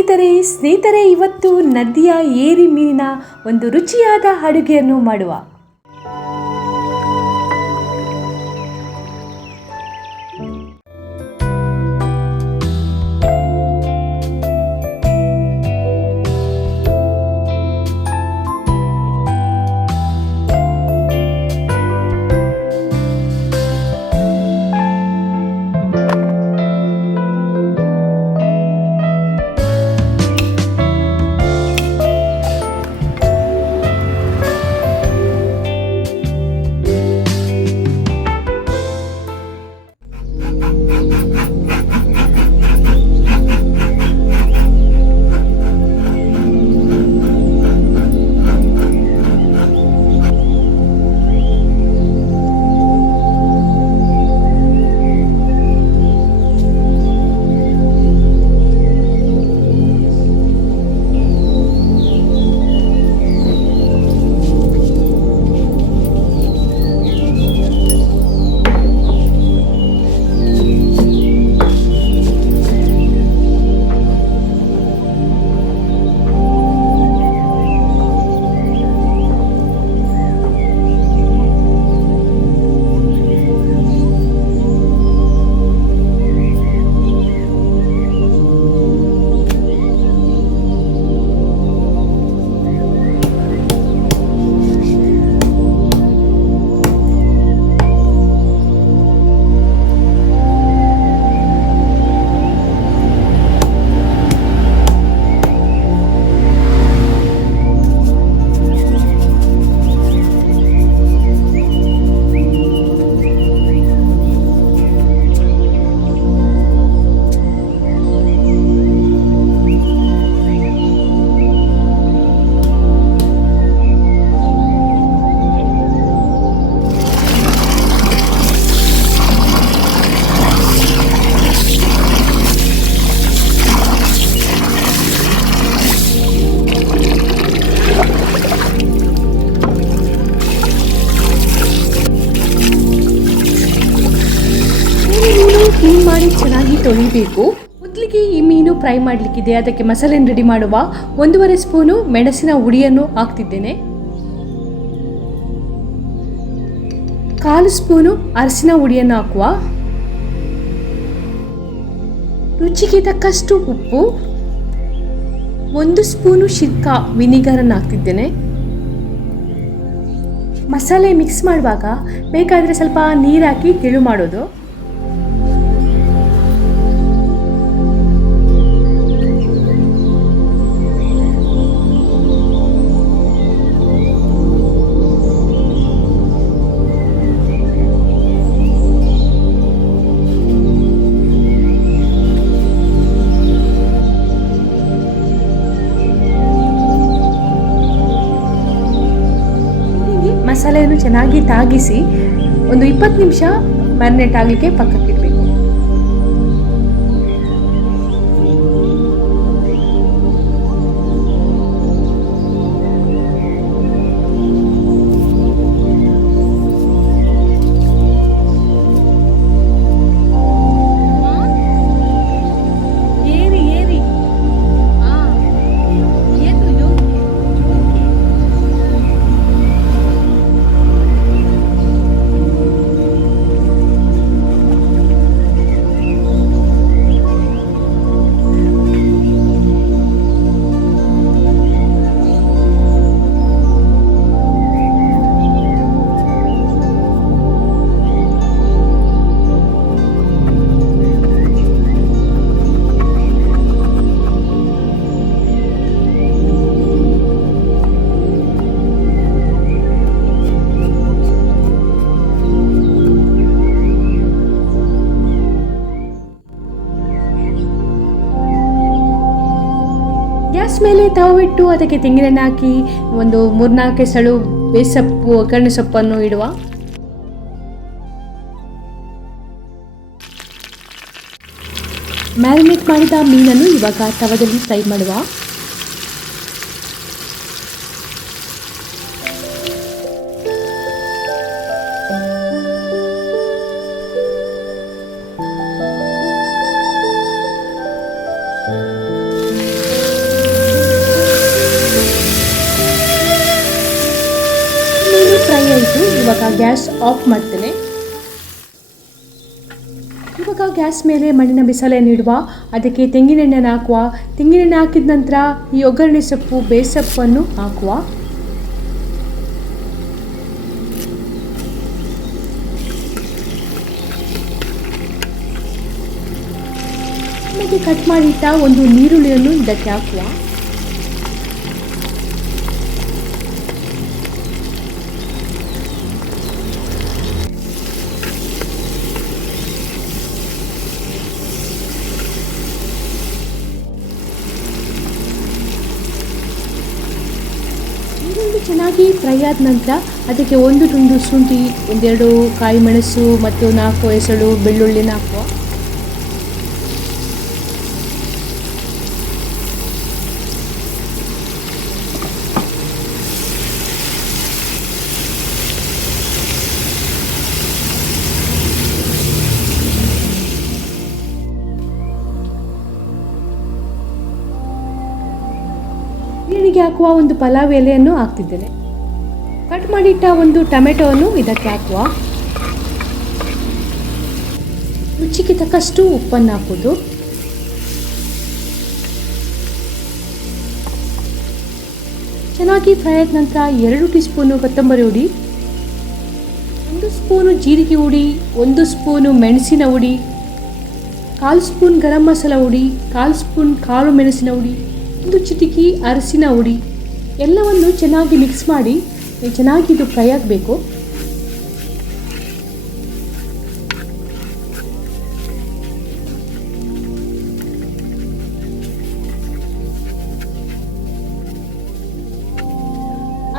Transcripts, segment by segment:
ಸ್ನೇಹಿತರೆ ಇವತ್ತು ನದಿಯ ಏರಿ ಮೀನಿನ ಒಂದು ರುಚಿಯಾದ ಅಡುಗೆಯನ್ನು ಮಾಡುವ. ಕ್ಲೀನ್ ಮಾಡಿ ಚೆನ್ನಾಗಿ ತೊಳಿಬೇಕು. ಮೊದಲಿಗೆ ಈ ಮೀನು ಫ್ರೈ ಮಾಡಲಿಕ್ಕಿದೆ. ಅದಕ್ಕೆ ಮಸಾಲೆಯನ್ನು ರೆಡಿ ಮಾಡುವ. 1.5 ಸ್ಪೂನು ಮೆಣಸಿನ ಹುಡಿಯನ್ನು ಹಾಕ್ತಿದ್ದೇನೆ. 1/4 ಸ್ಪೂನು ಅರಸಿನ ಹುಡಿಯನ್ನು ಹಾಕುವ. ರುಚಿಗೆ ತಕ್ಕಷ್ಟು ಉಪ್ಪು, 1 ಸ್ಪೂನು ಶಿರ್ಕಾ ವಿನಿಗರನ್ನು ಹಾಕ್ತಿದ್ದೇನೆ. ಮಸಾಲೆ ಮಿಕ್ಸ್ ಮಾಡುವಾಗ ಬೇಕಾದರೆ ಸ್ವಲ್ಪ ನೀರು ಹಾಕಿ ತೆಳು ಮಾಡೋದು. ಮಸಾಲೆಯನ್ನು ಚೆನ್ನಾಗಿ ತಾಗಿಸಿ ಒಂದು 20 ನಿಮಿಷ ಮ್ಯಾರಿನೇಟ್ ಆಗಲಿಕ್ಕೆ ಪಕ್ಕಕ್ಕಿಡಬೇಕು. ಗ್ಯಾಸ್ ಮೇಲೆ ತವ ಇಟ್ಟು ಅದಕ್ಕೆ ತೆಂಗಿನೆಣ್ಣೆ ಹಾಕಿ ಒಂದು 3-4 ಎಸಳು ಬೇಸಪ್ಪು ಒಗ್ಗರಣೆ ಸೊಪ್ಪನ್ನು ಇಡುವ. ಮ್ಯಾರಿನೇಟ್ ಮಾಡಿದ ಮೀನನ್ನು ಇವಾಗ ತವದಲ್ಲಿ ಫ್ರೈ ಮಾಡುವ. ಇವಾಗ ಗ್ಯಾಸ್ ಆಫ್ ಮಾಡ್ತೇನೆ. ಇವಾಗ ಗ್ಯಾಸ್ ಮೇಲೆ ಮಣ್ಣಿನ ಬಿಸಿಲನ್ನು ಇಡುವ, ಅದಕ್ಕೆ ತೆಂಗಿನೆಣ್ಣೆನ ಹಾಕುವ. ತೆಂಗಿನೆಣ್ಣೆ ಹಾಕಿದ ನಂತರ ಈ ಒಗ್ಗರಣೆ ಸೊಪ್ಪು ಬೇಸಪ್ಪನ್ನು ಹಾಕುವ. ಆಮೇಲೆ ಕಟ್ ಮಾಡಿಟ್ಟ ಒಂದು ನೀರುಳ್ಳಿಯನ್ನು ಇದಕ್ಕೆ ಹಾಕುವ. ಈರುಳ್ಳಿ ಚೆನ್ನಾಗಿ ಫ್ರೈ ಆದ ನಂತರ ಅದಕ್ಕೆ ಒಂದು ತುಂಡು ಶುಂಠಿ, ಒಂದೆರಡು ಕಾಯಿ ಮೆಣಸು ಮತ್ತು 4 ಎಸಳು ಬೆಳ್ಳುಳ್ಳಿನ ಹಾಕುವ. ಬಿರಿಯಾನಿಗೆ ಹಾಕುವ ಒಂದು ಪಲಾವ್ ಎಲೆಯನ್ನು ಹಾಕ್ತಿದ್ದೇನೆ. ಕಟ್ ಮಾಡಿಟ್ಟ ಒಂದು ಟೊಮೆಟೊವನ್ನು ಇದಕ್ಕೆ ಹಾಕುವ. ರುಚಿಗೆ ತಕ್ಕಷ್ಟು ಉಪ್ಪನ್ನು ಹಾಕೋದು. ಚೆನ್ನಾಗಿ ಫ್ರೈ ಆದ ನಂತರ 2 ಟೀ ಸ್ಪೂನು ಕೊತ್ತಂಬರಿ ಹುಡಿ, 1 ಸ್ಪೂನು ಜೀರಿಗೆ ಹುಡಿ, 1 ಸ್ಪೂನು ಮೆಣಸಿನ ಹುಡಿ, 1/4 ಸ್ಪೂನ್ ಗರಂ ಮಸಾಲ ಹುಡಿ, 1/4 ಸ್ಪೂನ್ ಕಾಳು ಮೆಣಸಿನ ಹುಡಿ, 1 ಚಿಟಿಕೆ ಅರಸಿನ ಹುಡಿ ಎಲ್ಲವನ್ನು ಚೆನ್ನಾಗಿ ಮಿಕ್ಸ್ ಮಾಡಿ ಚೆನ್ನಾಗಿ ಇದು ಫ್ರೈ ಆಗಬೇಕು.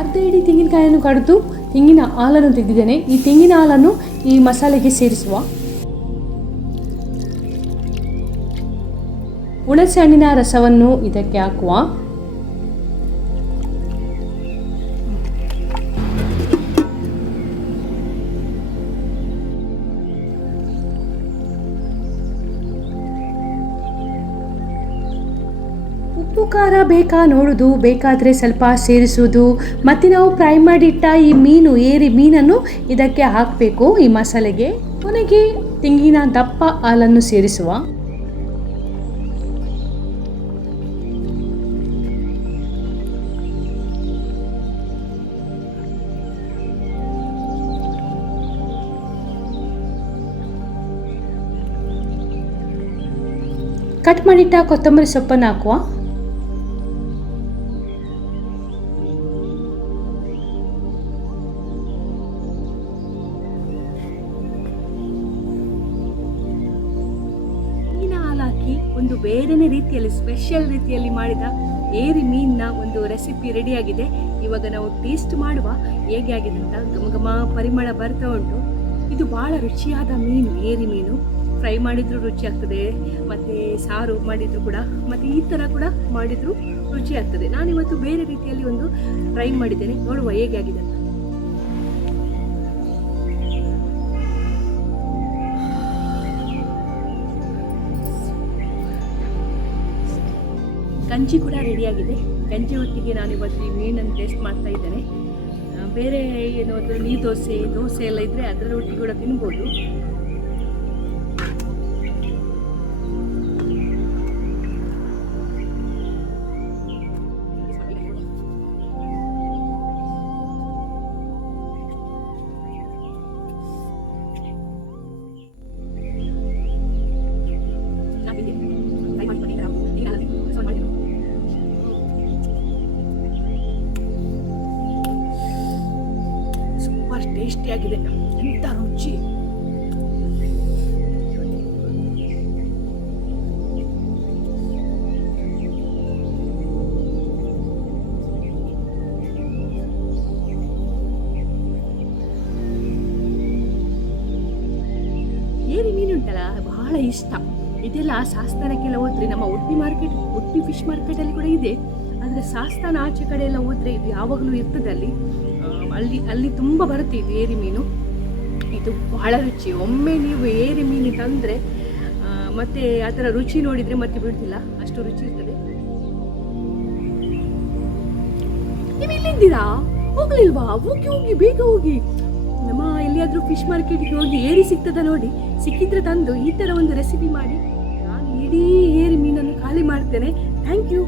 ಅರ್ಧ ಇಡೀ ತೆಂಗಿನಕಾಯಿಯನ್ನು ಕಡಿದು ತೆಂಗಿನ ಹಾಲನ್ನು ತೆಗೆದಿದ್ದೇನೆ. ಈ ತೆಂಗಿನ ಹಾಲನ್ನು ಈ ಮಸಾಲೆಗೆ ಸೇರಿಸುವ. ಹುಣಸೆ ಹಣ್ಣಿನ ರಸವನ್ನು ಇದಕ್ಕೆ ಹಾಕುವ. ಉಪ್ಪು ಖಾರ ಬೇಕಾ ನೋಡುವುದು, ಬೇಕಾದರೆ ಸ್ವಲ್ಪ ಸೇರಿಸುವುದು. ಮತ್ತು ನಾವು ಫ್ರೈ ಮಾಡಿಟ್ಟ ಈ ಏರಿ ಮೀನನ್ನು ಇದಕ್ಕೆ ಹಾಕಬೇಕು ಈ ಮಸಾಲೆಗೆ. ಕೊನೆಗೆ ತೆಂಗಿನ ದಪ್ಪ ಹಾಲನ್ನು ಸೇರಿಸುವ. ಕಟ್ ಮಾಡಿಟ್ಟ ಕೊತ್ತಂಬರಿ ಸೊಪ್ಪನ್ನು ಹಾಕುವ. ಮೀನ ಹಾಲು ಹಾಕಿ ಒಂದು ಬೇರೆನೇ ರೀತಿಯಲ್ಲಿ ಸ್ಪೆಷಲ್ ರೀತಿಯಲ್ಲಿ ಮಾಡಿದ ಏರಿ ಮೀನಿನ ಒಂದು ರೆಸಿಪಿ ರೆಡಿಯಾಗಿದೆ. ಇವಾಗ ನಾವು ಟೇಸ್ಟ್ ಮಾಡುವ ಹೇಗೆ ಆಗಿದೆ ಅಂತ. ಘಮ ಪರಿಮಳ ಬರ್ತಾ ಉಂಟು. ಇದು ಭಾಳ ರುಚಿಯಾದ ಮೀನು, ಏರಿ ಮೀನು. ಫ್ರೈ ಮಾಡಿದರೂ ರುಚಿ ಆಗ್ತದೆ, ಮತ್ತು ಸಾರು ಮಾಡಿದರೂ ಕೂಡ, ಮತ್ತು ಈ ಥರ ಕೂಡ ಮಾಡಿದರೂ ರುಚಿ ಆಗ್ತದೆ. ನಾನಿವತ್ತು ಬೇರೆ ರೀತಿಯಲ್ಲಿ ಒಂದು ಟ್ರೈ ಮಾಡಿದ್ದೇನೆ, ನೋಡುವ ಹೇಗೆ ಆಗಿದೆ ಅಂತ. ಗಂಜಿ ಕೂಡ ರೆಡಿಯಾಗಿದೆ. ಗಂಜಿ ಒಟ್ಟಿಗೆ ನಾನಿವತ್ತು ಈ ಮೀನನ್ನು ಟೇಸ್ಟ್ ಮಾಡ್ತಾ ಇದ್ದೇನೆ. ಬೇರೆ ಏನಾದರೂ ನೀರು ದೋಸೆ ಎಲ್ಲ ಇದ್ದರೆ ಅದರ ಒಟ್ಟಿಗೆ ಕೂಡ ತಿನ್ಬೋದು. ಸೂಪರ್ ಟೇಸ್ಟಿಯಾಗಿದೆ, ಎಂಥ ರುಚಿ. ಏರಿ ಮೀನುಂಟಲ್ಲ ಬಹಳ ಇಷ್ಟ. ಇದೆಲ್ಲ ಸಾಸ್ತಾನಕ್ಕೆಲ್ಲ ಹೋದ್ರೆ ನಮ್ಮ ಉಡುಪಿ ಫಿಶ್ ಮಾರ್ಕೆಟಲ್ಲಿ ಕೂಡ ಇದೆ. ಆದರೆ ಸಾಸ್ತಾನ ಆಚೆ ಕಡೆ ಎಲ್ಲ ಹೋದರೆ ಇದು ಯಾವಾಗಲೂ ಇರ್ತದೆ ಅಲ್ಲಿ ತುಂಬ ಬರುತ್ತೆ ಇದು ಏರಿ ಮೀನು. ಇದು ಬಹಳ ರುಚಿ. ಒಮ್ಮೆ ನೀವು ಏರಿ ಮೀನು ತಂದರೆ ಮತ್ತೆ ಅದರ ರುಚಿ ನೋಡಿದರೆ ಮತ್ತೆ ಬಿಡುತ್ತಿಲ್ಲ, ಅಷ್ಟು ರುಚಿ ಇರ್ತದೆ. ನೀವು ಇಲ್ಲಿದ್ದೀರಾ? ಹೋಗ್ಲಿಲ್ವಾ? ಹೋಗಿ ಬೇಗ ಹೋಗಿ. ನಮ್ಮ ಎಲ್ಲಿಯಾದರೂ ಫಿಶ್ ಮಾರ್ಕೆಟ್ಗೆ ಹೋಗಿ ಏರಿ ಸಿಗ್ತದ ನೋಡಿ, ಸಿಕ್ಕಿದ್ರೆ ತಂದು ಈ ಥರ ಒಂದು ರೆಸಿಪಿ ಮಾಡಿ ನಾನು ಇಡೀ ಏರಿ ಮೀನನ್ನು ಖಾಲಿ ಮಾಡ್ತೇನೆ. Thank you.